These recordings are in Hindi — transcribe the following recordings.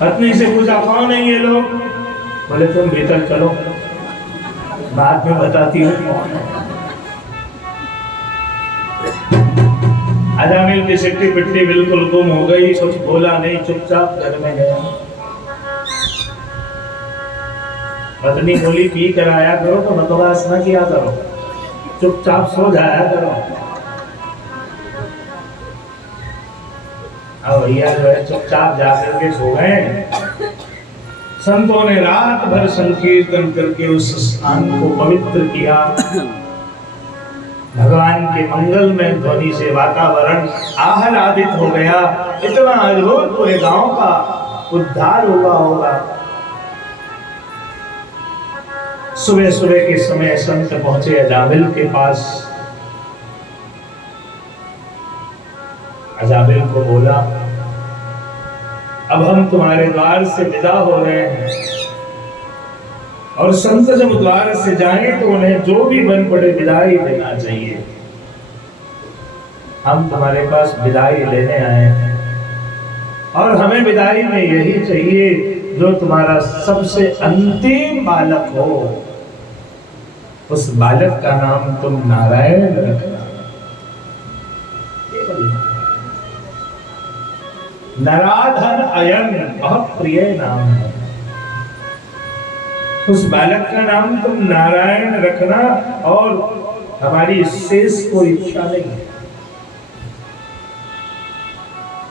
पत्नी से पूछा कौन है ये लोग? बोले तुम भीतर चलो, बाद में बताती हूँ कौन है। अजामिल की सिट्टी पिट्टी बिल्कुल गुम हो गई, कुछ बोला नहीं, चुपचाप घर में गया। पत्नी बोली पी कर आया करो तो बकवास न किया करो, चुपचाप सो जाया करो। अब भैया जो है चुपचाप जाकर के सो गए। संतों ने रात भर संकीर्तन करके उस स्थान को पवित्र किया। भगवान के मंगल में ध्वनि से वातावरण आह्लादित हो गया। इतना अद्भुत पूरे गांव का उद्धार हुआ होगा। सुबह सुबह के समय संत पहुंचे अजामिल के पास। अजामिल को बोला अब हम तुम्हारे द्वार से विदा हो रहे हैं, और संत जब द्वार से जाएं तो उन्हें जो भी बन पड़े विदाई देना चाहिए। हम तुम्हारे पास विदाई लेने आए हैं, और हमें विदाई में यही चाहिए जो तुम्हारा सबसे अंतिम बालक हो, उस बालक का नाम तुम नारायण रखना। नराधन अयन बहुत प्रिय नाम है, उस बालक का नाम तुम नारायण रखना, और हमारी शेष कोई इच्छा नहीं है।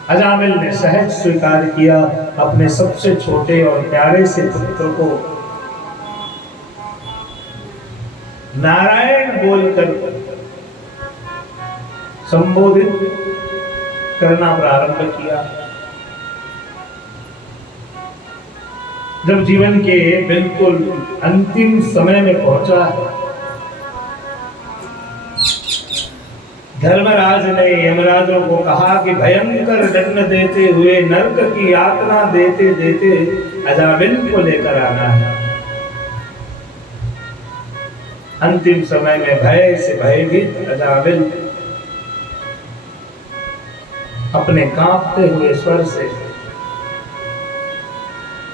अजामिल ने सहज स्वीकार किया। अपने सबसे छोटे और प्यारे से पुत्र को नारायण बोलकर संबोधित करना प्रारंभ किया। जब जीवन के बिल्कुल अंतिम समय में पहुंचा, धर्मराज ने यमराजों को कहा कि भयंकर दंड देते हुए नरक की यातना देते देते अजामिल को लेकर आना है। अंतिम समय में भय से भयभीत अजामिल अपने कांपते हुए स्वर से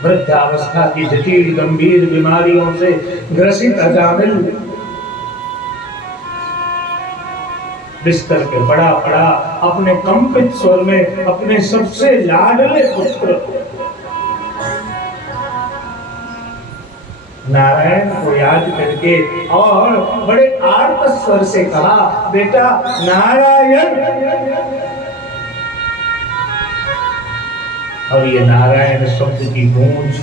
वृद्धावस्था की जटिल गंभीर बीमारियों से ग्रसित अजामिल बिस्तर पे पड़ा पड़ा अपने कंपित स्वर में अपने सबसे लाडले पुत्र नारायण को याद करके और बड़े आर्त स्वर से कहा, बेटा नारायण। और ये नारायण शब्द की गूंज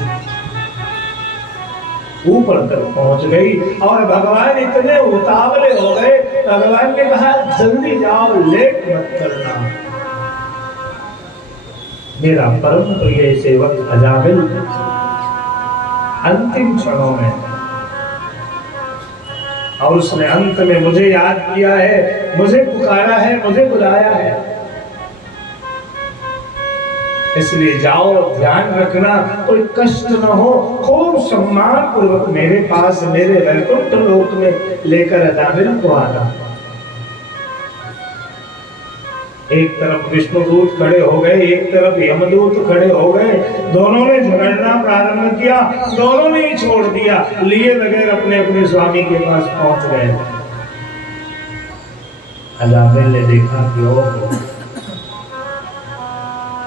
ऊपर तक पहुंच गई, और भगवान इतने उतावले हो गए, भगवान ने कहा जल्दी जाओ, लेट मत करना। मेरा परम प्रिय सेवक अजामिल अंतिम क्षणों में, और उसने अंत में मुझे याद किया है, मुझे पुकारा है, मुझे बुलाया है, इसलिए जाओ, ध्यान रखना, कोई कष्ट न हो, खूब सम्मान पूर्वक मेरे पास मेरे वैकुंठ लोक में लेकर अजामिल को आना। एक तरफ विष्णुदूत खड़े हो गए, एक तरफ यमदूत खड़े हो गए, दोनों ने झगड़ना प्रारंभ किया, दोनों ने ही छोड़ दिया, लिए बगैर अपने अपने स्वामी के पास पहुंच गए। अजामिल ने देखा कि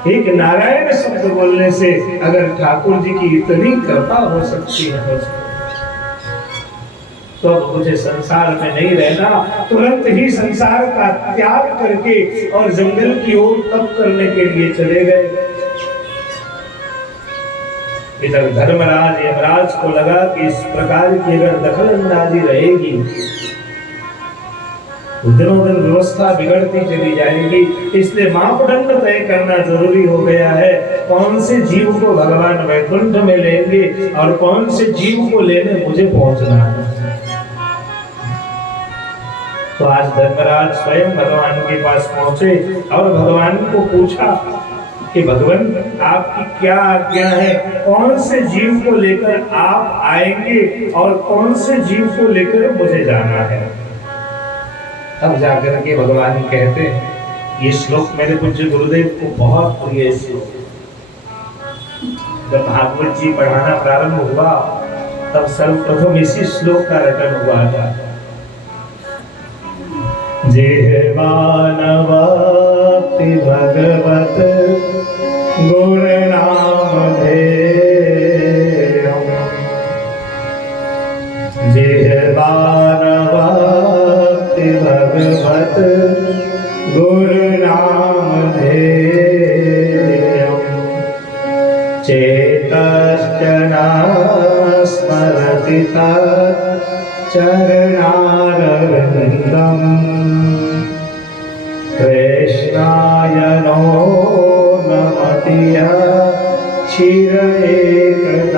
एक नारायण शब्द बोलने से अगर ठाकुर जी की इतनी कृपा हो सकती है तो अब मुझे संसार में नहीं रहना, तुरंत ही संसार का त्याग करके और जंगल की ओर तप करने के लिए चले गए। इधर धर्मराज यमराज को लगा कि इस प्रकार की अगर दखल अंदाजी रहेगी दिनों दिन व्यवस्था बिगड़ती चली जाएगी, इसलिए मापदंड तय करना जरूरी हो गया है। कौन से जीव को भगवान वैकुंठ में लेंगे और कौन से जीव को लेने मुझे पहुंचना है। तो आज धर्मराज स्वयं भगवान के पास पहुंचे और भगवान को पूछा कि भगवान आपकी क्या आज्ञा है, कौन से जीव को लेकर आप आएंगे और कौन से जीव को लेकर मुझे जाना है। तब जाकर के भगवान कहते हैं, ये श्लोक मेरे पूज्य गुरुदेव को बहुत प्रिय श्लोक। जब भागवत जी पढ़ाना प्रारंभ हुआ तब सर्वप्रथम इसी श्लोक का रटन हुआ था। जिह्वानवाप्ति भगवत गुण नामधेयम्, जिह्वानवाप्ति भगवत गुण नामधेयम्, चेतश्च न स्मरति तत् चरणारविन्दम्, कृष्णाय नो नमति चिर एकदापि,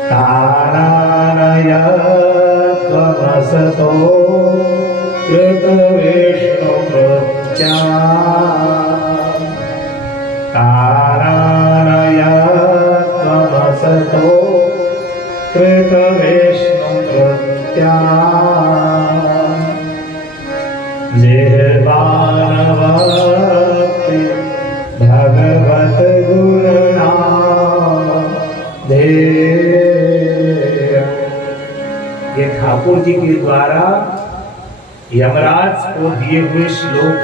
तारानयध्वमसतो कृतविष्णुकृत्या, तारानयध्वमसतो कृतविष्णुकृत्या, जिह्वानवाप्ति भगवत गुण नामधेयम्। ये ठाकुर जी के द्वारा यमराज को दिए हुए श्लोक,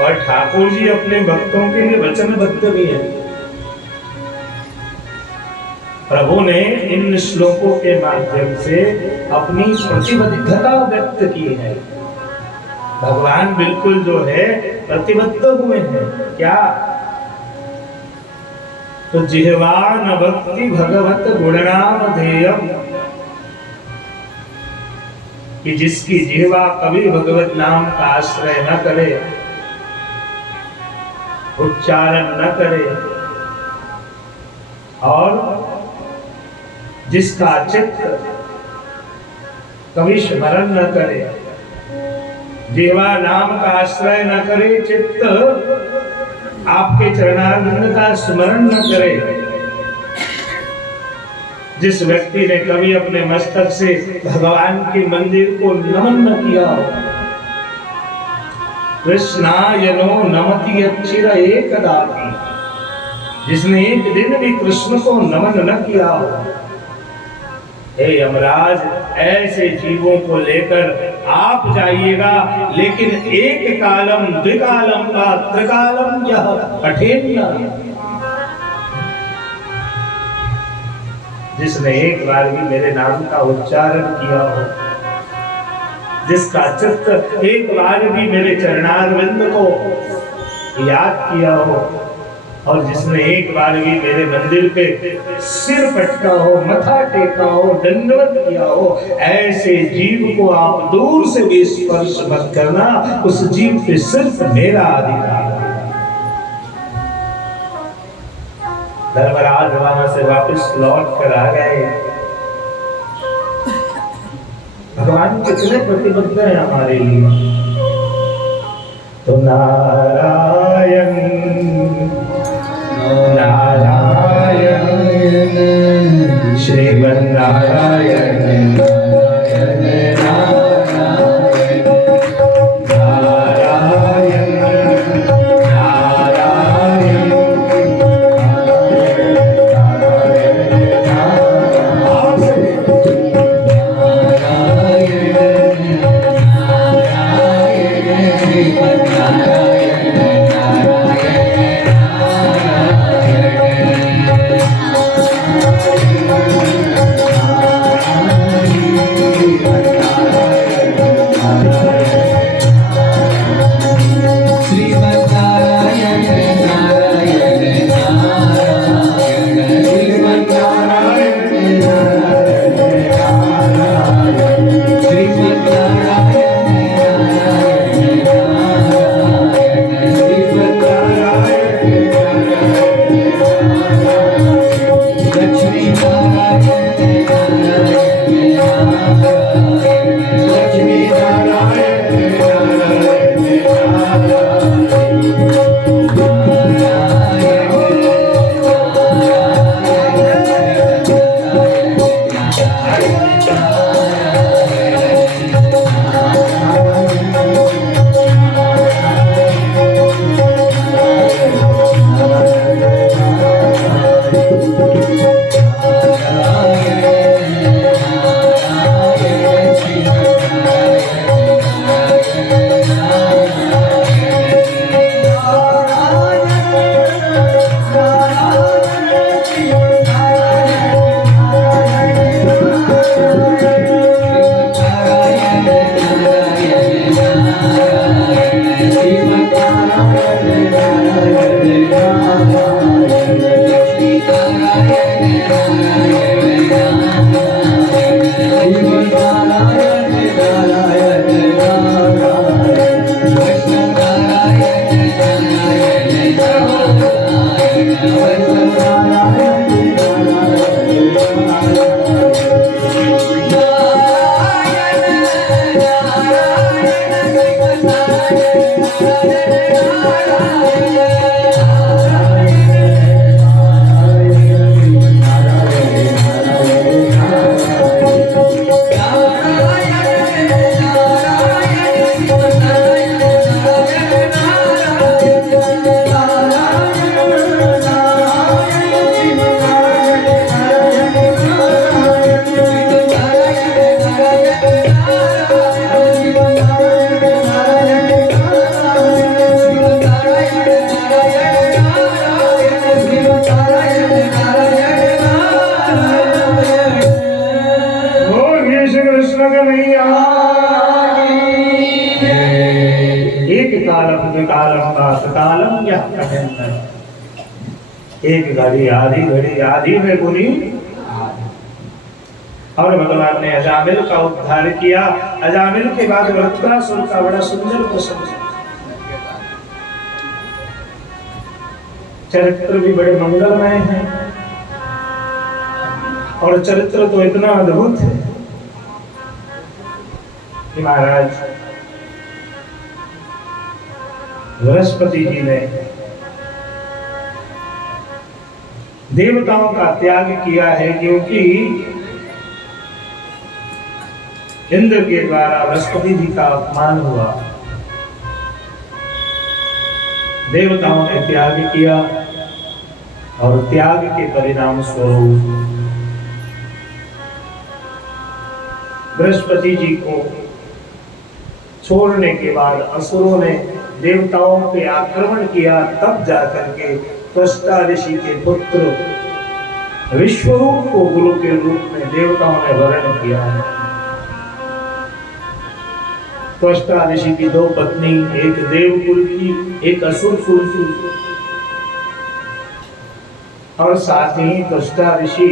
और ठाकुर जी अपने भक्तों के लिए वचनबद्ध भी हैं। प्रभु ने इन श्लोकों के माध्यम से अपनी प्रतिबद्धता व्यक्त की है। भगवान बिल्कुल जो है प्रतिबद्ध हुए हैं। क्या? तो जिह्वान भक्ति भगवत गुणनामधेयम्, कि जिसकी जिह्वा कभी भगवत नाम का आश्रय न करे, उच्चारण न करे, और जिसका चित्त कभी स्मरण न करे, जिह्वा नाम का आश्रय न करे, चित्त आपके चरणारविंद का स्मरण न करे, जिस व्यक्ति ने कभी अपने मस्तक से भगवान के मंदिर को नमन न किया हो, कृष्णाय नो नमति चिर एकदापि, जिसने एक दिन भी कृष्ण को नमन न किया हो, हे यमराज, ऐसे जीवों को लेकर आप जाइएगा, लेकिन एक कालम द्विकालम का त्रिकालम यह पठेन्य। जिसने एक बार भी मेरे नाम का उच्चारण किया हो, जिसका चित्त एक बार भी मेरे चरणारविंद को याद किया हो, और जिसने एक बार भी मेरे मंदिर पे सिर पटका हो, मथा टेका हो, दंडवत किया हो, ऐसे जीव को आप दूर से भी स्पर्श मत करना। उस जीव पे सिर्फ मेरा अधिकार है। धर्मराज वहां से वापस लौट कर आ गए। भगवान कितने प्रतिबद्ध है हमारे लिए। तो नारायण नारायण श्रीमन्नारायण एक घड़ी आधी में बुनी। और भगवान ने अजामिल का उद्धार किया। अजामिल के बाद वृत्रासुर का बड़ा सुंदर प्रसंग, चरित्र भी बड़े मंगलमय हैं और चरित्र तो इतना अद्भुत है कि महाराज बृहस्पति जी ने देवताओं का त्याग किया है, क्योंकि इंद्र के द्वारा बृहस्पति जी का अपमान हुआ। देवताओं ने त्याग किया और त्याग के परिणाम स्वरूप बृहस्पति जी को छोड़ने के बाद असुरों ने देवताओं पे आक्रमण किया। तब जाकर के त्वष्टा ऋषि के पुत्र विश्वरूप को गुरु के रूप में देवताओं ने वर्ण किया है। त्वष्टा ऋषि की दो पत्नी, एक देवकुल की, एक असुर कुल की, और साथ ही त्वष्टा ऋषि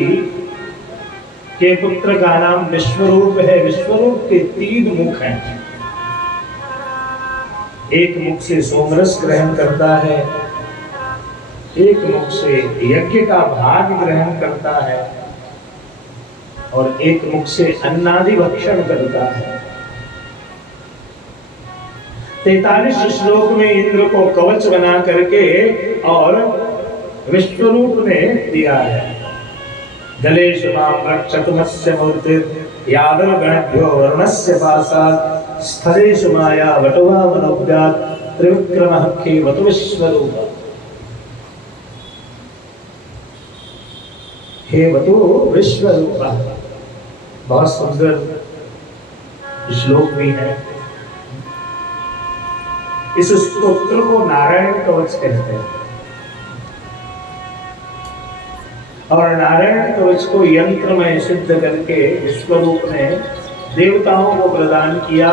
के पुत्र का नाम विश्वरूप है। विश्वरूप के 3 मुख हैं। एक मुख से सोमरस ग्रहण करता है, एक मुख से यज्ञ का भाग ग्रहण करता है और एक मुख से अन्नादि भक्षण करता है। 43 श्लोक में इंद्र को कवच बना करके और विश्वरूप ने दिया है। जलेश मां रक्षतुमस्य मूर्तिर् यादव गणभ्यो वर्णस्य पासात् स्थलेषु माया वटुवा मनोज्ञात् त्रिविक्रमः खेवतु विश्वरूप। खेवतु विश्वरूप, बहुत सुंदर श्लोक भी है। इस स्तोत्र को नारायण कवच कहते हैं और नारायण कवच को यंत्र में सिद्ध करके विश्वरूप ने देवताओं को प्रदान किया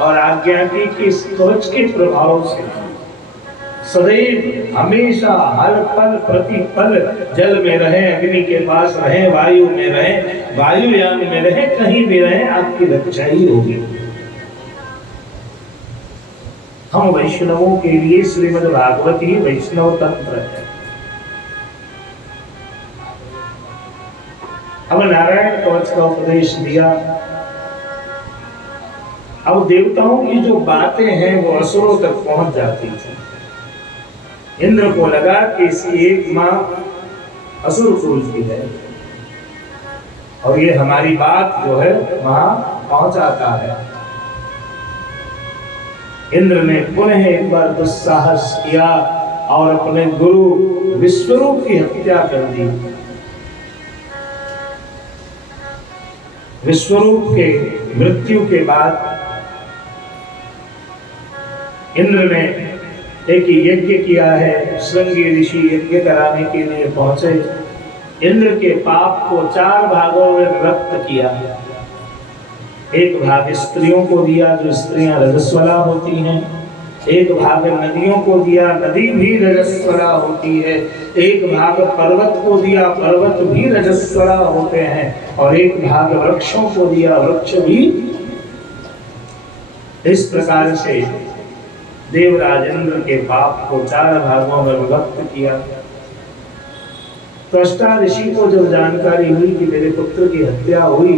और आज्ञा की कि इस कवच के प्रभाव से सदैव हमेशा हर पल प्रतिपल जल में रहे, अग्नि के पास रहे, वायु में रहे, वायुयान में रहे, कहीं भी रहे, आपकी रक्षा ही होगी। हम वैष्णवों के लिए श्रीमद् भागवत ही वैष्णव तंत्र है। अब नारायण कवच का उपदेश दिया। अब देवताओं की जो बातें हैं वो असुरों तक पहुंच जाती थी। इंद्र को लगा कि इसकी एक मां असुर कुल की है और ये हमारी बात जो है वहां पहुंचाता है। इंद्र ने पुनः एक बार दुस्साहस किया और अपने गुरु विश्वरूप की हत्या कर दी। विश्वरूप के मृत्यु के बाद इंद्र ने एक यज्ञ किया है। श्रृंगी ऋषि यज्ञ कराने के लिए पहुंचे। इंद्र के पाप को 4 भागों में विभक्त किया। एक भाग स्त्रियों को दिया, जो स्त्रियां रजस्वला होती हैं। एक भाग नदियों को दिया, नदी भी रजस्वला होती है। एक भाग पर्वत को दिया, पर्वत भी रजस्वला होते हैं। और एक भाग वृक्षों को दिया, वृक्ष भी। इस प्रकार से देवराज इंद्र के पाप को 4 भागों में विभक्त किया। त्वष्टा ऋषि को जब जानकारी हुई कि मेरे पुत्र की हत्या हुई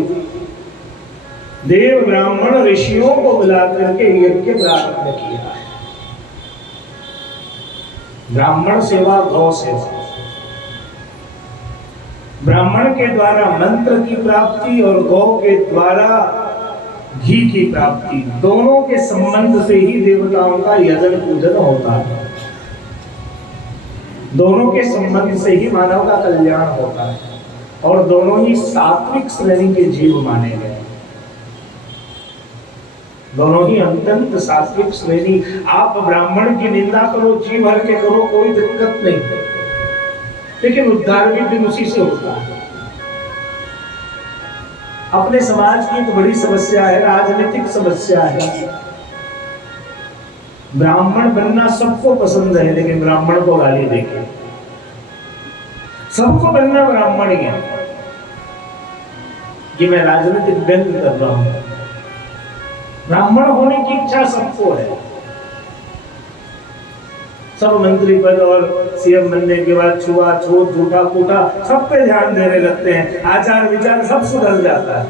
देव ब्राह्मण ऋषियों को बुला करके यज्ञ प्रारंभ किया है। ब्राह्मण सेवा, गौ सेवा। ब्राह्मण के द्वारा मंत्र की प्राप्ति और गौ के द्वारा घी की प्राप्ति, दोनों के संबंध से ही देवताओं का यजन पूजन होता है। दोनों के संबंध से ही मानव का कल्याण होता है और दोनों ही सात्विक श्रेणी के जीव माने गए। दोनों ही अत्यंत सात्विक श्रेणी। आप ब्राह्मण की निंदा करो, जी भर के करो, कोई दिक्कत नहीं, लेकिन उद्धार भी फिर उसी से होता है। अपने समाज की एक बड़ी समस्या है, राजनीतिक समस्या है। ब्राह्मण बनना सबको पसंद है, लेकिन ब्राह्मण को गाली देके सबको बनना ब्राह्मण ही है कि मैं राजनीतिक व्यंग कर रहा हूं। ब्राह्मण होने की इच्छा सबको है। सब मंत्री पद और सीएम बनने के बाद छुआछूत, झूठा कूटा सब पे ध्यान देने लगते हैं, आचार विचार सब सुधर जाता है।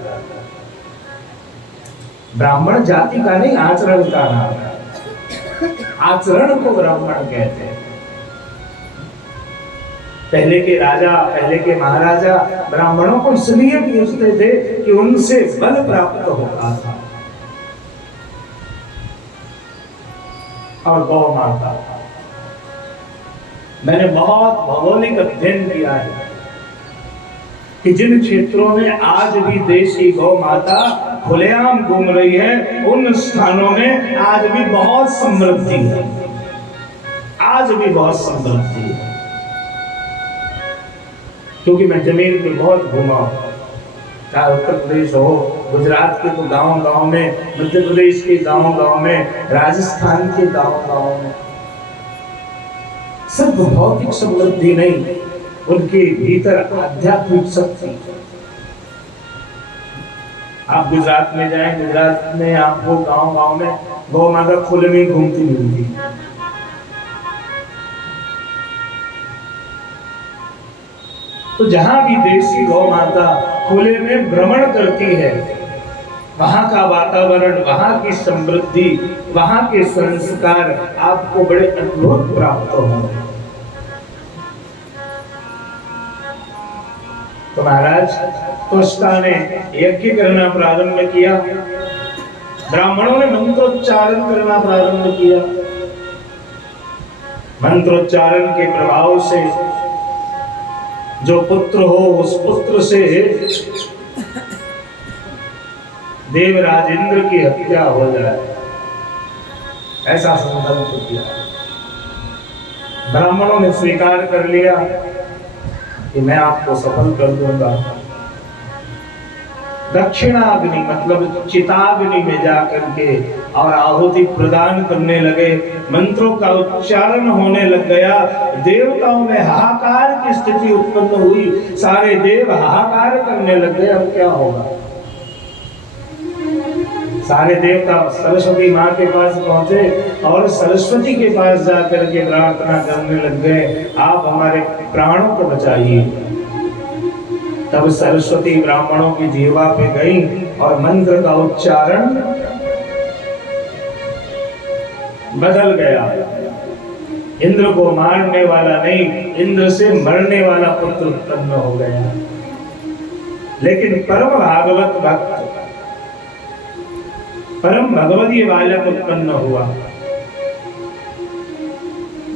ब्राह्मण जाति का नहीं, आचरण का नाम है। आचरण को ब्राह्मण कहते हैं। पहले के राजा, पहले के महाराजा ब्राह्मणों को इसलिए पूजते थे कि उनसे बल प्राप्त होता था। और गौ माता, मैंने बहुत भौगोलिक अध्ययन किया है कि जिन क्षेत्रों में आज भी देश की गौ माता खुलेआम घूम रही है, उन स्थानों में आज भी बहुत समृद्धि है। आज भी बहुत समृद्धि है, क्योंकि मैं जमीन पे बहुत घूमा हूं। चाहे उत्तर प्रदेश हो, गुजरात के तो गांव-गांव में, मध्य प्रदेश के गांव-गांव में, राजस्थान के गांव-गांव में, सिर्फ भौतिक समृद्धि नहीं, उनके भीतर आध्यात्मिक शक्ति। आप गुजरात में जाएं, गुजरात में आपको गांव-गांव में गौ माता खुले में घूमती मिलती। तो जहां भी देसी गौ माता खुले में भ्रमण करती है, वहां का वातावरण, वहां की समृद्धि, वहां के संस्कार आपको बड़े अद्भुत प्राप्त होंगे। तो महाराज त्वष्टा ने यज्ञ करना प्रारंभ किया। ब्राह्मणों ने मंत्रोच्चारण करना प्रारंभ किया। मंत्रोच्चारण के प्रभाव से जो पुत्र हो, उस पुत्र से देवराज इंद्र की हत्या हो जाए, ऐसा संकल्प किया। ब्राह्मणों ने स्वीकार कर लिया कि मैं आपको सफल कर दूंगा। दक्षिणाग्नि मतलब चिताग्नि में जाकर के और आहुति प्रदान करने लगे। मंत्रों का उच्चारण होने लग गया। देवताओं में हाहाकार की स्थिति उत्पन्न हुई। सारे देव हाहाकार करने लग गए। अब क्या होगा? सारे देवता सरस्वती माँ के पास पहुंचे और सरस्वती के पास जाकर के प्रार्थना करने लग गए, आप हमारे प्राणों को बचाइए। तब सरस्वती ब्राह्मणों की जीवा पे गई और मंत्र का उच्चारण बदल गया। इंद्र को मारने वाला नहीं, इंद्र से मरने वाला पुत्र उत्पन्न हो गया। लेकिन परम भागवत भक्त, परम भगवदीय बालक उत्पन्न हुआ।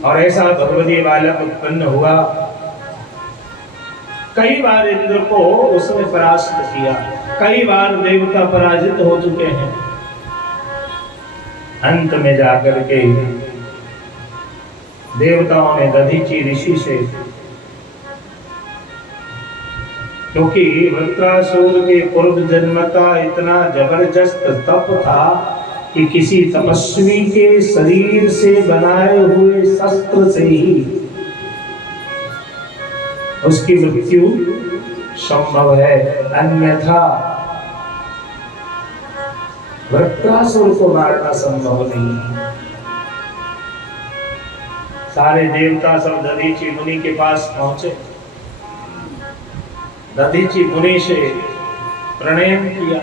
और ऐसा भगवदीय बालक उत्पन्न हुआ, कई बार इंद्र को उसने परास्त किया, कई बार देवता पराजित हो चुके हैं। अंत में जाकर के देवताओं ने दधीचि ऋषि से, क्योंकि वृत्रासुर के पूर्व जन्म का इतना जबरदस्त तप था कि किसी तपस्वी के शरीर से बनाए हुए शस्त्र से ही उसकी मृत्यु संभव है, अन्यथा वृत्रासुर को मारना संभव नहीं है। सारे देवता सब दधीचि मुनि के पास पहुंचे। दधीचि मुनि से प्रणयन किया,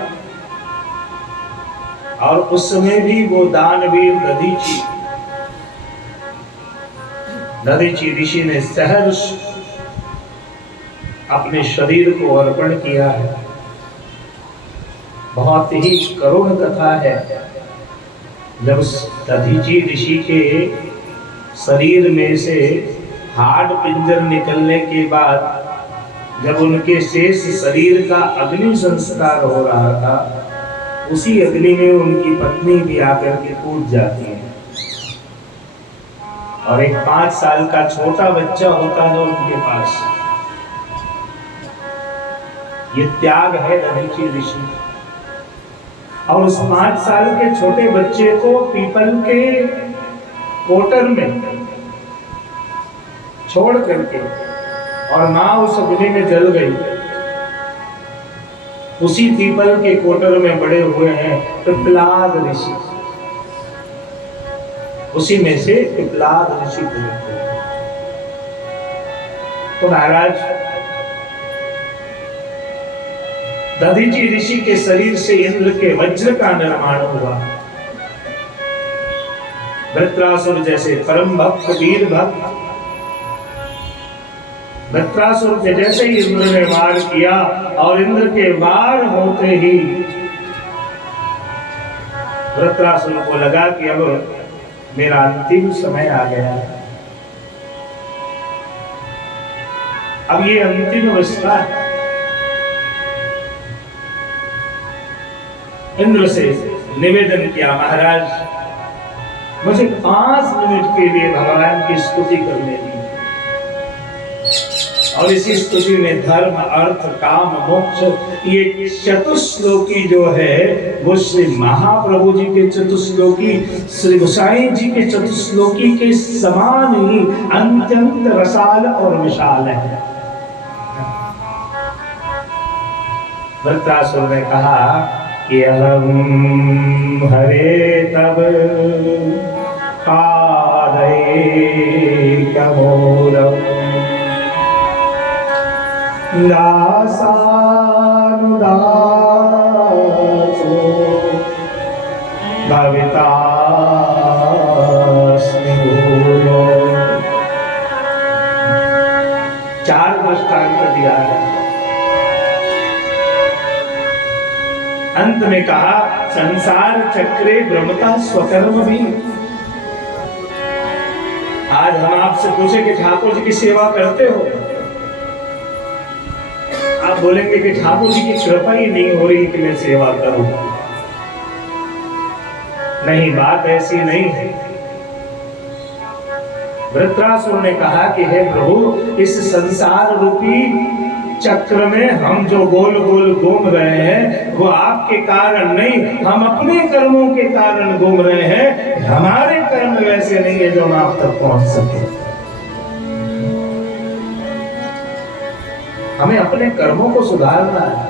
और उस समय भी वो दानवीर दधीची ऋषि ने सहर्ष अपने शरीर को अर्पण किया है। बहुत ही करुण कथा है। जब दधीची ऋषि के शरीर में से हाड़ पिंजर निकलने के बाद जब उनके शेष शरीर का अग्नि संस्कार हो रहा था, उसी अग्नि में उनकी पत्नी भी आकर के कूद जाती है और एक 5 साल का छोटा बच्चा होता है उनके पास। ये त्याग है दधीची ऋषि। और उस 5 साल के छोटे बच्चे को पीपल के कोटर में छोड़ करके और मां उस अग्नि में जल गई। उसी पीपल के कोटर में बड़े हुए हैं पिपलाद ऋषि। उसी में से पिपलाद ऋषि प्रकट हुए। तो महाराज दधीची ऋषि के शरीर से इंद्र के वज्र का निर्माण हुआ। वृत्रासुर जैसे परम भक्त वीर भक्त, वृत्रासुर के जैसे ही इंद्र ने वार किया और इंद्र के वार होते ही वृत्रासुर को लगा कि अब मेरा अंतिम समय आ गया है। अब ये अंतिम अवस्था है। इंद्र से निवेदन किया, महाराज मुझे 5 मिनट के लिए भगवान की स्तुति करने दी। और इसी स्तुति में धर्म अर्थ काम मोक्ष ये चतुश्लोकी जो है वो श्री महाप्रभु जी के चतुश्लोकी, श्री गोसाई जी के चतुश्लोकी के समान ही अत्यंत रसाल और विशाल है। वृत्रासुर ने कहा कि अहम हरे तब पादैकमूलम् दासानुदासो भवितास्मि भूयो। 4 दृष्टांत दिया है। अंत में कहा संसार चक्रे भ्रमता स्वकर्म भी। आज हम आपसे पूछे कि ठाकुर जी की सेवा करते हो, आप बोलेंगे कि ठाकुर जी की कृपा ही नहीं हो रही कि मैं सेवा करूं। नहीं, बात ऐसी नहीं है। वृत्रासुर ने कहा कि हे प्रभु, इस संसार रूपी चक्र में हम जो गोल गोल घूम रहे हैं वो आपके कारण नहीं, हम अपने कर्मों के कारण घूम रहे हैं। हमारे कर्म वैसे नहीं है जो हम आप तक पहुंच सके। हमें अपने कर्मों को सुधारना है।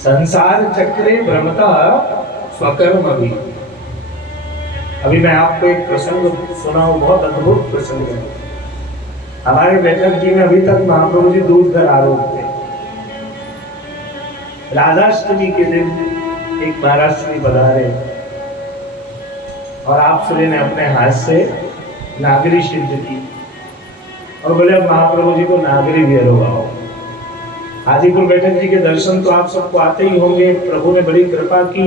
संसार चक्रे भ्रमता स्वकर्म भी। अभी मैं आपको एक प्रसंग सुनाऊं, बहुत अद्भुत प्रसंग है। हमारे बैठक जी में अभी तक महाप्रभु जी दूध घर आरोप थे। राधाष्टमी के दिन एक महाराष्ट्री पधारे और आप सूर्य ने अपने हाथ से नागरी सिद्ध की और बोले अब महाप्रभु जी को नागरी भी लगाओ। हाजीपुर बैठक जी के दर्शन तो आप सबको आते ही होंगे। प्रभु ने बड़ी कृपा की,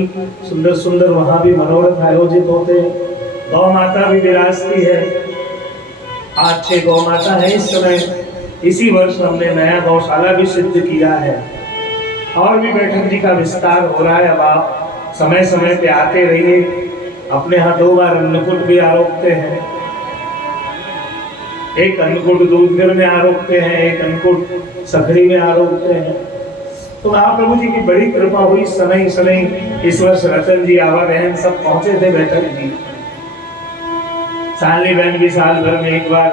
सुंदर सुंदर वहां भी मनोरथ आयोजित होते हैं। गौ माता भी विराजती है। 8-6 गौ माता है इस समय। इसी वर्ष हमने नया गौशाला भी सिद्ध किया है और भी बैठक जी का विस्तार हो रहा है। अब आप समय समय पे आते रहिए। अपने यहाँ 2 बार अन्नकूट भी आरोपते हैं। एक अन्नकूट दूधगर में आरोपते हैं, एक अन्नकूट सखड़ी में आरोपते हैं। तो महाप्रभु जी की बड़ी कृपा हुई। समय समय इस वर्ष रतन जी, आवा बहन सब पहुंचे थे बैठक जी। साली बहन भी साल भर में एक बार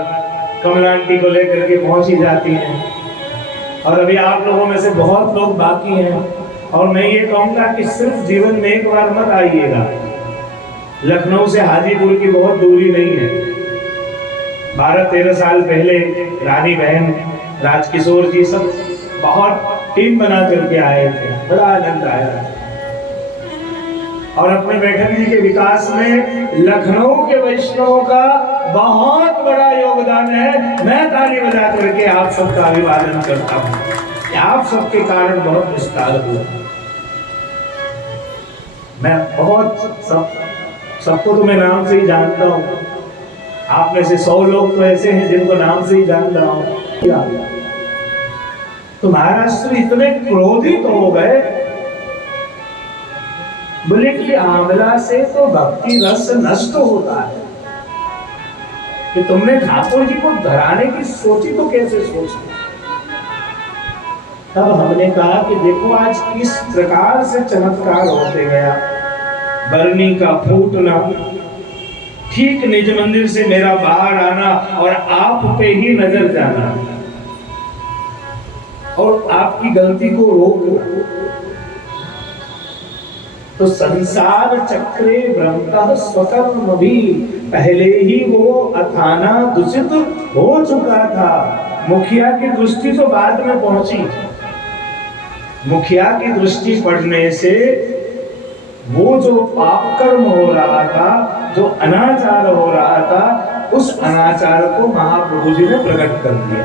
कमला आंटी को लेकर के पहुंच ही जाती हैं। और अभी आप लोगों में से बहुत लोग बाकी हैं। और मैं ये कहूंगा कि सिर्फ जीवन में एक बार मत आइएगा। लखनऊ से हाजीपुर की बहुत दूरी नहीं है। 12-13 साल पहले रानी बहन, राजकिशोर जी सब बहुत टीम बना करके आए थे। बड़ा आनंद आया। और अपने बैठक जी के विकास में लखनऊ के वैष्णवों का बहुत बड़ा योगदान है। मैं ताली बजा करके आप सबका अभिवादन करता हूँ। आप सबके कारण बहुत विस्तार हुआ। मैं बहुत सबको तो मैं नाम से ही जानता हूँ। आप में से 100 लोग तो ऐसे हैं जिनको नाम से ही जान रहा हूँ। क्या तो महाराष्ट्र इतने क्रोधित हो गए, बोले कि आंवला से तो भक्ति रस नष्ट होता है, कि तुमने ठाकुर जी को धराने की सोची तो कैसे सोची। तब हमने कहा कि देखो आज किस प्रकार से चमत्कार होते गया। बरनी का फूटना, ठीक निज मंदिर से मेरा बाहर आना और आप पे ही नजर जाना और आपकी गलती को रोकना। तो संसार चक्रे भ्रमतः स्वकर्म भी, पहले ही वो अथाना दूषित हो चुका था। मुखिया की दृष्टि तो बाद में पहुंची। मुखिया की दृष्टि पड़ने से वो जो पाप कर्म हो रहा था, जो अनाचार हो रहा था, उस अनाचार को महाप्रभु जी ने प्रकट कर दिया।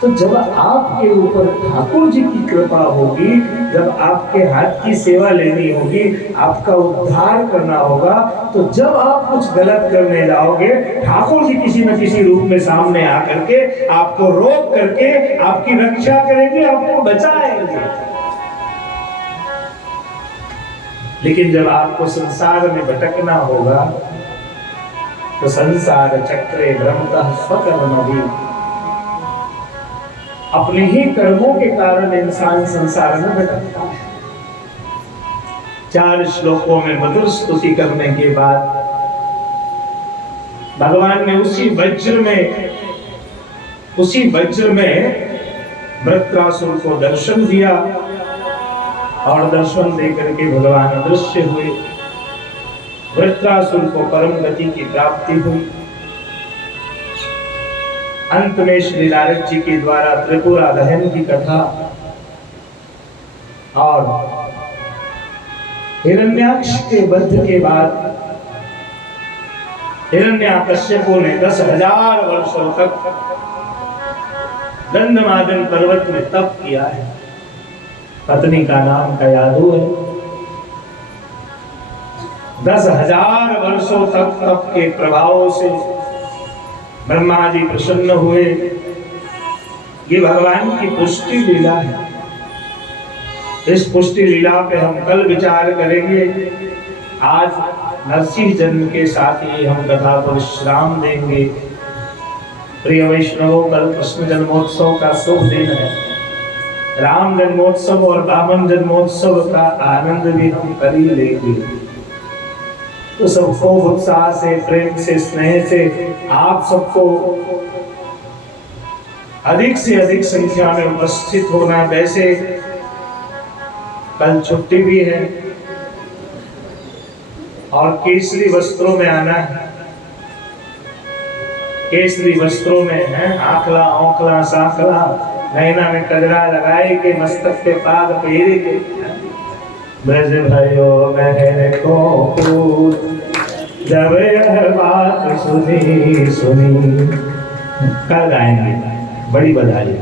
तो जब आपके ऊपर ठाकुर जी की कृपा होगी, जब आपके हाथ की सेवा लेनी होगी, आपका उद्धार करना होगा, तो जब आप कुछ गलत करने जाओगे, ठाकुर जी किसी न किसी रूप में सामने आकर के आपको रोक करके आपकी रक्षा करेंगे, आपको बचाएंगे। लेकिन जब आपको संसार में भटकना होगा तो संसार चक्रे भ्रमतः स्वकर्म भी, अपने ही कर्मों के कारण इंसान संसार में भटकता है। 4 श्लोकों में मधुर स्तुति करने के बाद भगवान ने उसी वज्र में वृत्रासुर को दर्शन दिया और दर्शन देकर के भगवान अदृश्य हुए। वृत्रासुर को परम गति की प्राप्ति हुई। अंत में श्री नारद जी के द्वारा त्रिपुरा दहन की कथा और हिरण्याक्ष के वध के बाद हिरण्याकश्यपु ने 10,000 वर्षों तक गंधमादन पर्वत में तप किया है। पत्नी का नाम कयाधु है। 10,000 वर्षों तक तप के प्रभाव से ब्रह्मा जी प्रसन्न हुए। ये भगवान की पुष्टि लीला है। इस पुष्टि लीला पे हम कल विचार करेंगे। आज नरसिंह जन्म के साथ ही हम कथा को विश्राम देंगे। प्रिय वैष्णवों, कल कृष्ण जन्मोत्सव का शुभ दिन है। राम जन्मोत्सव और वामन जन्मोत्सव का आनंद भी हम कर ही लेंगे। तो सबको उत्साह से, प्रेम से, स्नेह से आप सबको अधिक से अधिक संख्या में उपस्थित होना। वैसे कल छुट्टी भी है और केसरी वस्त्रों में आना है। केसरी वस्त्रों में है, आंखला औंखला सांखला, नैना में कजरा लगाए के, मस्तक पे पाग फेरे के, ब्रज भयो महर को जब यह बात सुनी। कल गाएंगे। बड़ी बधाई,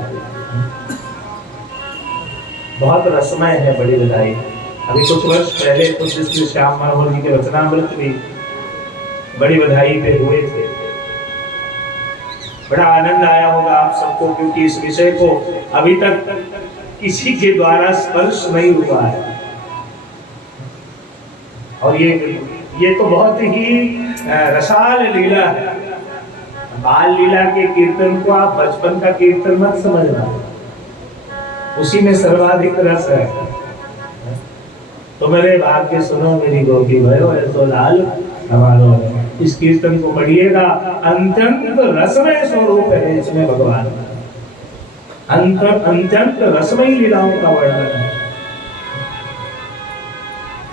बहुत रसमय है बड़ी बधाई। अभी कुछ वर्ष पहले कुछ श्री श्याम मनोहर जी के वचनामृत भी बड़ी बधाई पे हुए थे। बड़ा आनंद आया होगा आप सबको, क्योंकि इस विषय को अभी तक किसी के द्वारा स्पर्श नहीं हुआ है। और ये तो बहुत ही रसाल लीला है। बाल लीला के कीर्तन को आप बचपन का कीर्तन मत समझना, उसी में सर्वाधिक रस है। तो मेरे भाग्य सुनो मेरी गोपी भयो तो लाल हमारो। इस कीर्तन को पढ़िएगा। अत्यंत रसमय स्वरूप है इसमें भगवान, अत्यंत रसमयी लीलाओं का वर्णन है।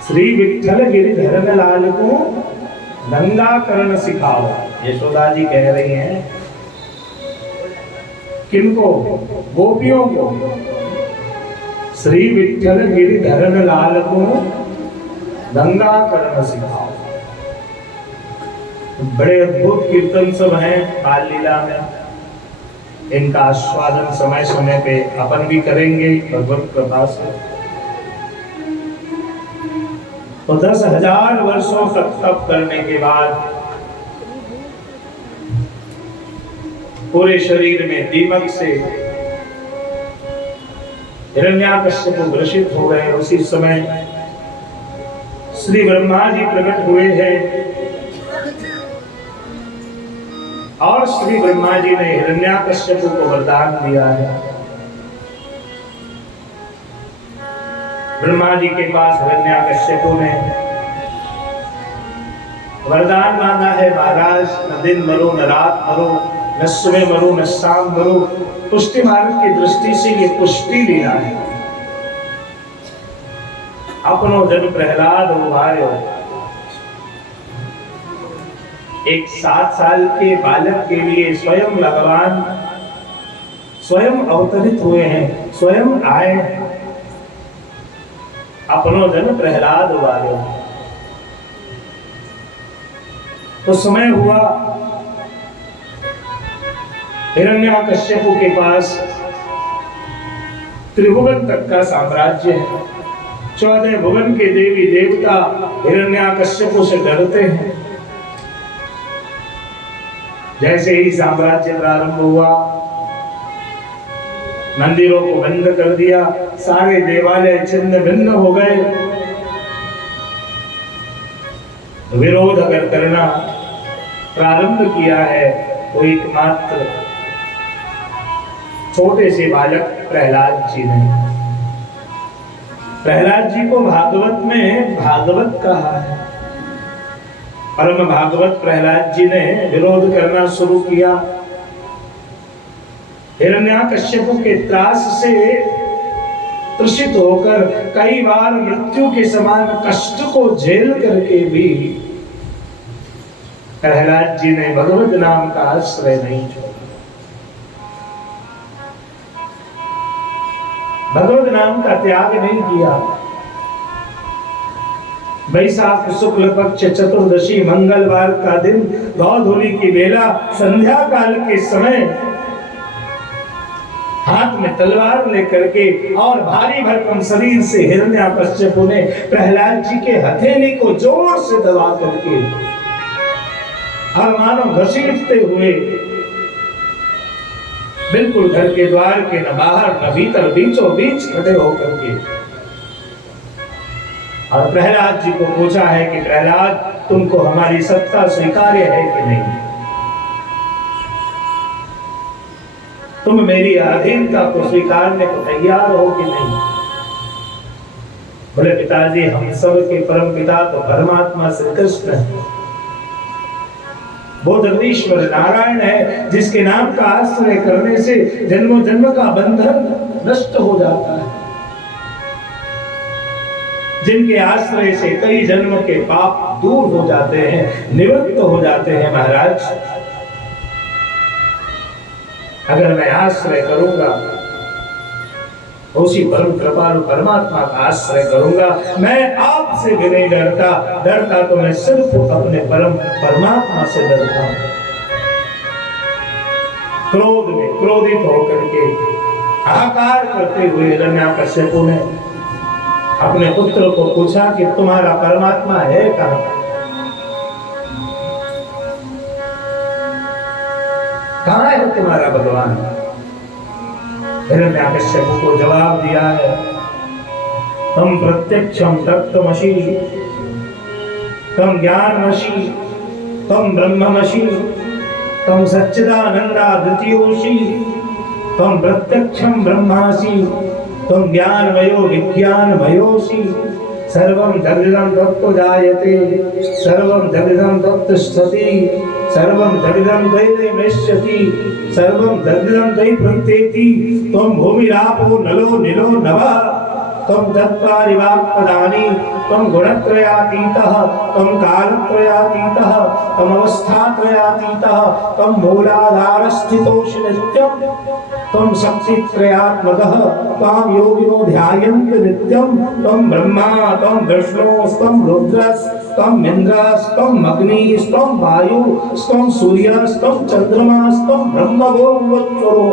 श्री विठ्ठल गिरिधर लाल को नंगा करण सिखाओ। यशोदा जी कह रही हैं किनको? गोपियों को। श्री विठ्ठल गिरिधरन लाल को गंगा करण सिखाओ। बड़े अद्भुत कीर्तन सब हैं बाल लीला में, इनका आस्वादन समय समय पे अपन भी करेंगे भगवत कृपा से। तो 10,000 वर्षों तक तप करने के बाद पूरे शरीर में दीमक से हिरण्याकश्यप ग्रसित हो गए। उसी समय श्री ब्रह्मा जी प्रकट हुए हैं और श्री ब्रह्मा जी ने हिरण्याकश्यप को वरदान दिया है। ब्रह्मा जी के पास हिरण्याकश्यप ने वरदान मांगा है, महाराज न दिन मरो न रात मरो, न सुबह मरो न शाम मरो। पुष्टि मार्ग की दृष्टि से ये पुष्टि लीला है। अपनो जन प्रहलाद उबार्यो, एक 7 साल के बालक के लिए स्वयं भगवान स्वयं अवतरित हुए हैं, स्वयं आए। अपनो जन प्रहलाद उबार्यो। तो समय हुआ हिरण्याकश्यप के पास त्रिभुवन तक का साम्राज्य है। 14 भुवन के देवी देवता हिरण्याकश्यप से डरते हैं। जैसे ही साम्राज्य प्रारंभ हुआ, मंदिरों को बंद कर दिया, सारे देवालय छिन्न भिन्न हो गए। विरोध अगर करना प्रारंभ किया है तो एकमात्र छोटे से बालक प्रहलाद जी ने। प्रहलाद जी को भागवत में भागवत कहा है। परम भागवत प्रहलाद जी ने विरोध करना शुरू किया। हिरण्याकश्यप के त्रास से त्रसित होकर कई बार मृत्यु के समान कष्ट को झेल करके भी प्रहलाद जी ने भगवत नाम का आश्रय नहीं छोड़ा। भगवत नाम का त्याग नहीं किया। वैशाख शुक्ल पक्ष चतुर्दशी मंगलवार का दिन, गौधूली की बेला, संध्या काल के समय हाथ में तलवार लेकर के और भारी भरकम शरीर से हिरण्याकश्यप ने प्रहलाद जी के हथेली को जोर से दबा करके और मानो घसीटते हुए बिल्कुल घर के द्वार के न बाहर न भीतर बीचों बीच खड़े होकर के और प्रहलाद जी को पूछा है कि प्रहलाद, तुमको हमारी सत्ता स्वीकार्य है कि नहीं? तुम मेरी अधीनता को स्वीकारने को तैयार हो कि नहीं? बोले पिताजी, हम सब के परम पिता तो परमात्मा श्री कृष्ण है, वो जगदीश्वर नारायण है, जिसके नाम का आश्रय करने से जन्मों जन्म का बंधन नष्ट हो जाता है, जिनके आश्रय से कई जन्म के पाप दूर हो जाते हैं, निवृत्त हो जाते हैं। महाराज, अगर मैं आश्रय करूंगा, उसी परम कृपालु परमात्मा का आश्रय करूंगा, मैं आपसे भी नहीं डरता। डरता तो मैं सिर्फ अपने परम परमात्मा से डरता हूं। क्रोध में क्रोधित होकर के हाहाकार करते हुए हिरण्याकश्यप ने अपने पुत्र को पूछा कि तुम्हारा परमात्मा है कहां? कहां है तुम्हारा भगवान? हिरण्याकश्यप को जवाब दिया है, तम प्रत्यक्षम तत्त्वमसि, तम ज्ञानमसि, तम ब्रह्ममसि, तम सच्चिदानंदा द्वितीयोसि, तम प्रत्यक्षम ब्रह्मासि, तम ज्ञानमयो विज्ञानमयोसि, सर्वं जगदिदं तत्त्व जायते, सर्वं जगदिदं तत्तिष्ठति, सर्वं जगदिदं तैः नश्यति, सर्वं जगदिदं तैः प्रत्येति, त्वं भूमिरापो नलो नीलो नभः, त्वं तत्त्वादिवाक्पदानि त्वं गुणत्रयातीतः त्वं कालत्रयातीतः त्वं अवस्थात्रयातीतः त्वं मूलाधारस्थितोषि नित्यं त्वं शक्तित्रयात्मकः त्वां योगिनो ध्यायन्ति नित्यं त्वं ब्रह्मा त्वं विष्णुस्त्वं रुद्रस्त्वं इन्द्रस्त्वं अग्निस्त्वं वायुस्त्वं सूर्यस्त्वं चन्द्रमास्त्वं ब्रह्मभूवत्वरो।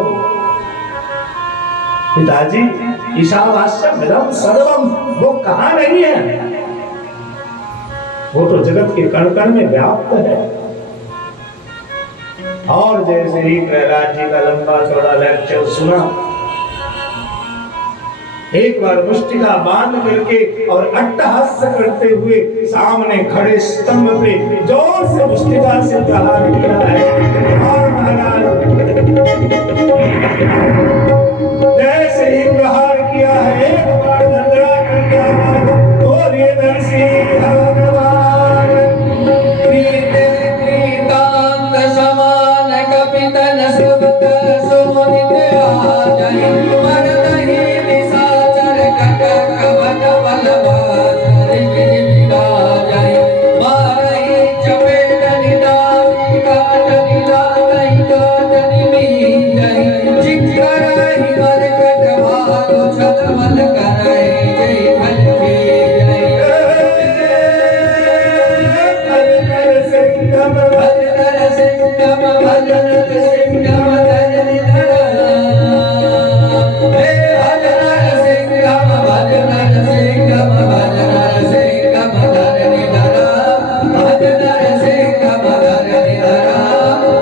पिताजी ईशावास्यमिदं सर्वं वो कहाँ नहीं है? वो तो जगत के कण कण में व्याप्त है। और जैसे ही प्रहलाद जी का लंबा चौड़ा लेक्चर सुना, एक बार मुष्टिका बांध करके और अट्टहास्य करते हुए सामने खड़े स्तंभ पे जोर से मुष्टिका से प्रहार किया है। और महाराज जैसे ही प्रहार किया है, एक बार धंधरा कर दिया और ये नरसिंह भगवान प्रीतांत समान कपितन सुबत सोनित आजय मरदहि निशाचर कटक वट बलवान रिमिगाजय मारहि चपेट निदानी काटनि लागहि काटनि मीजय चिक्करहि मरकट भालो छलमल करय जय खलके जय भजन सिंहम भजन सिंहम धरनि धरा हे भजन सिंहम भजन सिंहम भजन सिंहम धरनि धरा भजन सिंहम धरनि धरा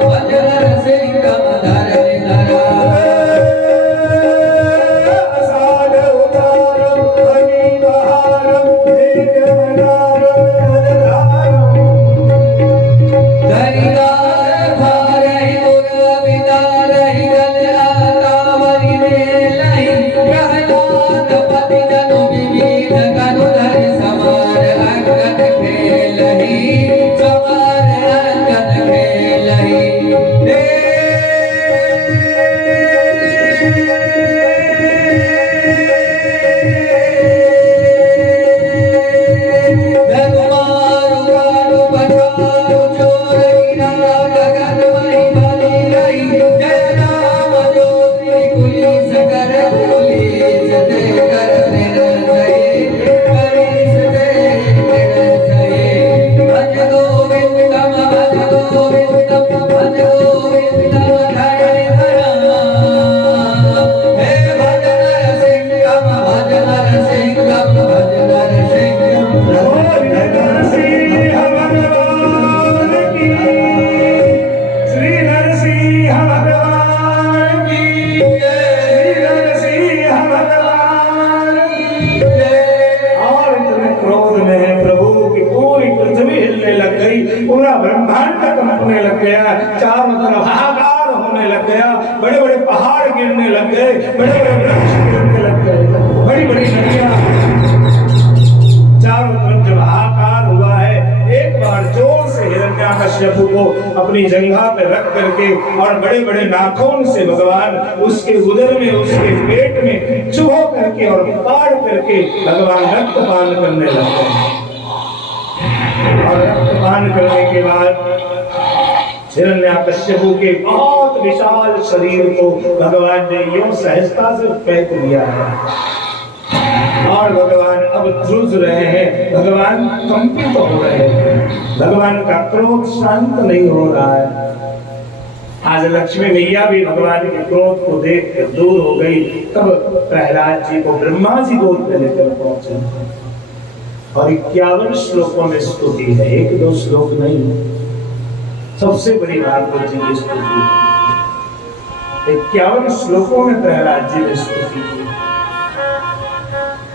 भजन सिंहम धरनि धरा असाद उदारम अनिवारम देवनारम अनधारम धरिदार भारहि गुर विदारहि गल आतावरि मेलहि प्रहलाद पति जनु विविध गनु धरि समार अंगन खेलहि समार अंगन खेलहि धनुमारु कालु पठारु चोर गिरा गगन महि बलि रही जय राम ज्योति कुलिस कर पुलिस दे कर मेर जय करिस दे मेर जय भज गोविंदम भज गोविंदम भज गोविंदम धरनि धरा हे भज नरसिंहम भज नरसिंहम भज नरसिंहम नरसिंह भगवान की श्री नरसिंह भगवान की श्री नरसिंह भगवान की। और इतने क्रोध में प्रभु की पूरी पृथ्वी हिलने लग गई, पूरा ब्रह्मांड कंपने लग गया, चारों तरफ हाहाकार होने लग गया, बड़े बड़े पहाड़ गिरने लग गए, बड़े बड़े वृक्ष गिरने लग गए, बड़ी बड़ी नदियां, चारों तरफ जब हाहाकार हुआ है, एक बार जोर से हिरण्याकश्यप को अपनी जंघा पे रख करके और बड़े बड़े नाखून से भगवान उसके उदर में, उसके पेट में चुभो करके और फाड़ करके भगवान रक्तपान करने लगते हैं। और रक्तपान करने के बाद हिरण्याकश्यप के बहुत विशाल शरीर को भगवान ने यूं सहजता से फेंक दिया है। और भगवान अब ध्रुज रहे हैं, भगवान कंपित हो रहे हैं, भगवान का क्रोध शांत नहीं हो रहा है। आज लक्ष्मी मैया भी भगवान के क्रोध को देख कर दूर हो गई। तब प्रहलाद जी को ब्रह्मा जी गोद में लेकर पहुंचे और 51 श्लोकों में स्तुति है, एक दो श्लोक नहीं, सबसे बड़ी भागवत जी की स्तुति 51 श्लोकों में प्रहलाद जी ने स्तुति की।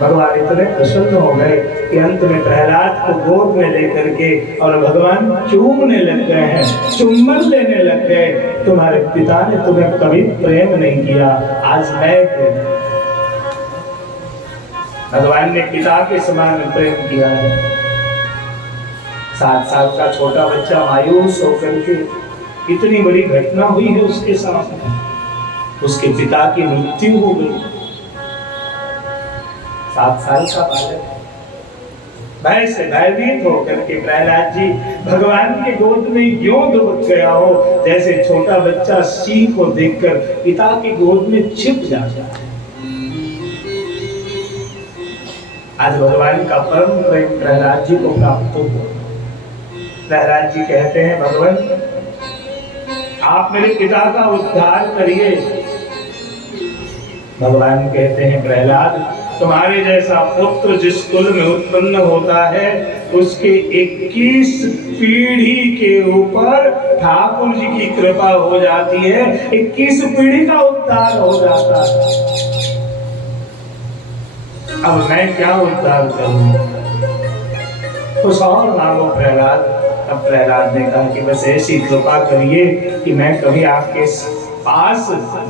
भगवान इतने प्रसन्न हो गए कि अंत में प्रहलाद को गोद में लेकर के और भगवान चूमने लग गए हैं, चुम्बन लेने लग गए। तुम्हारे पिता ने तुम्हें कभी प्रेम नहीं किया, आज मैं प्रेम। भगवान ने पिता के समान प्रेम किया है। 7 साल का छोटा बच्चा मायूस होकर के, इतनी बड़ी घटना हुई है उसके सामने, उसके पिता की मृत्यु हो गई। 7 साल का बालक भय से भयभीत होकर के प्रहलाद जी भगवान के गोद में यूं दुबक गया हो जैसे छोटा बच्चा सिंह को देखकर पिता की गोद में छिप जाता है। आज भगवान का परम प्रेम प्रहलाद जी को प्राप्त हो। प्रहलाद जी कहते हैं भगवान आप मेरे पिता का उद्धार करिए। भगवान कहते हैं प्रहलाद तुम्हारे जैसा पुत्र जिस कुल में उत्पन्न होता है उसके 21 पीढ़ी के ऊपर ठाकुर जी की कृपा हो जाती है, 21 पीढ़ी का उद्धार हो जाता है। अब मैं क्या उद्धार करूं? कुछ और मांगो प्रहलाद। अब प्रहलाद ने कहा कि बस ऐसी कृपा करिए कि मैं कभी आपके पास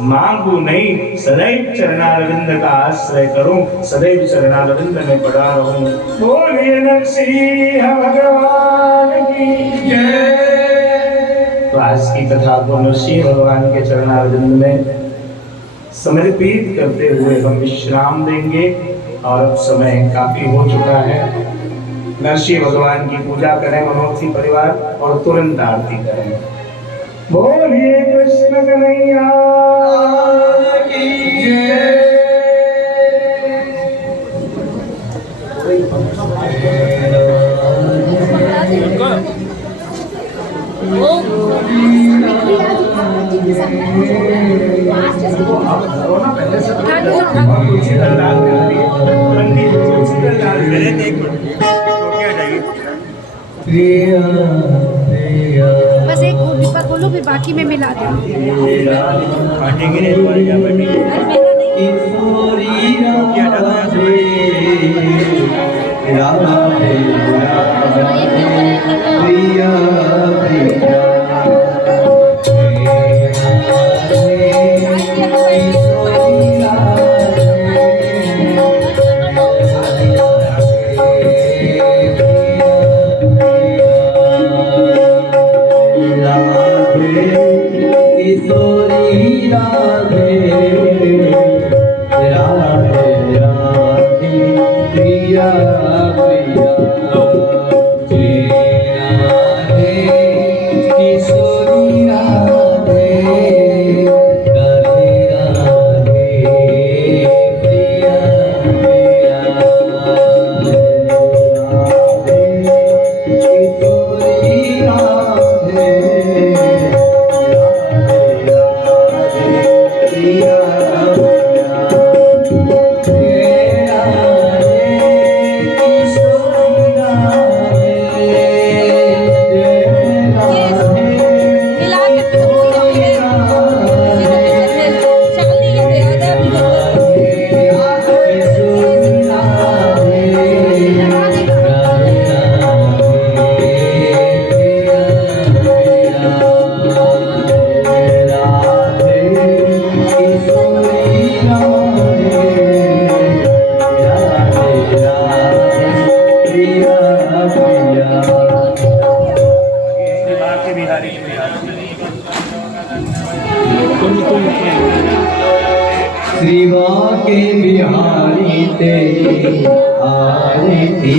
मांगू नहीं, सदैव चरणारविंद का आश्रय करूं, सदैव चरणारविंद में पड़ा रहूं। बोलिए नरसिंह भगवान की जय। तो आज की कथा को नरसिंह भगवान के चरणारविंद में समर्पित करते हुए हम विश्राम देंगे और अब समय काफी हो चुका है। नरसिंह भगवान की पूजा करें मनोथी परिवार और तुरंत आरती करें। बोलिए कृष्ण कन्हैया की जय। पहले से बस एक डिब्बा खोलो फिर बाकी में मिला दो। श्रीवा के बिहारी तेरी आरती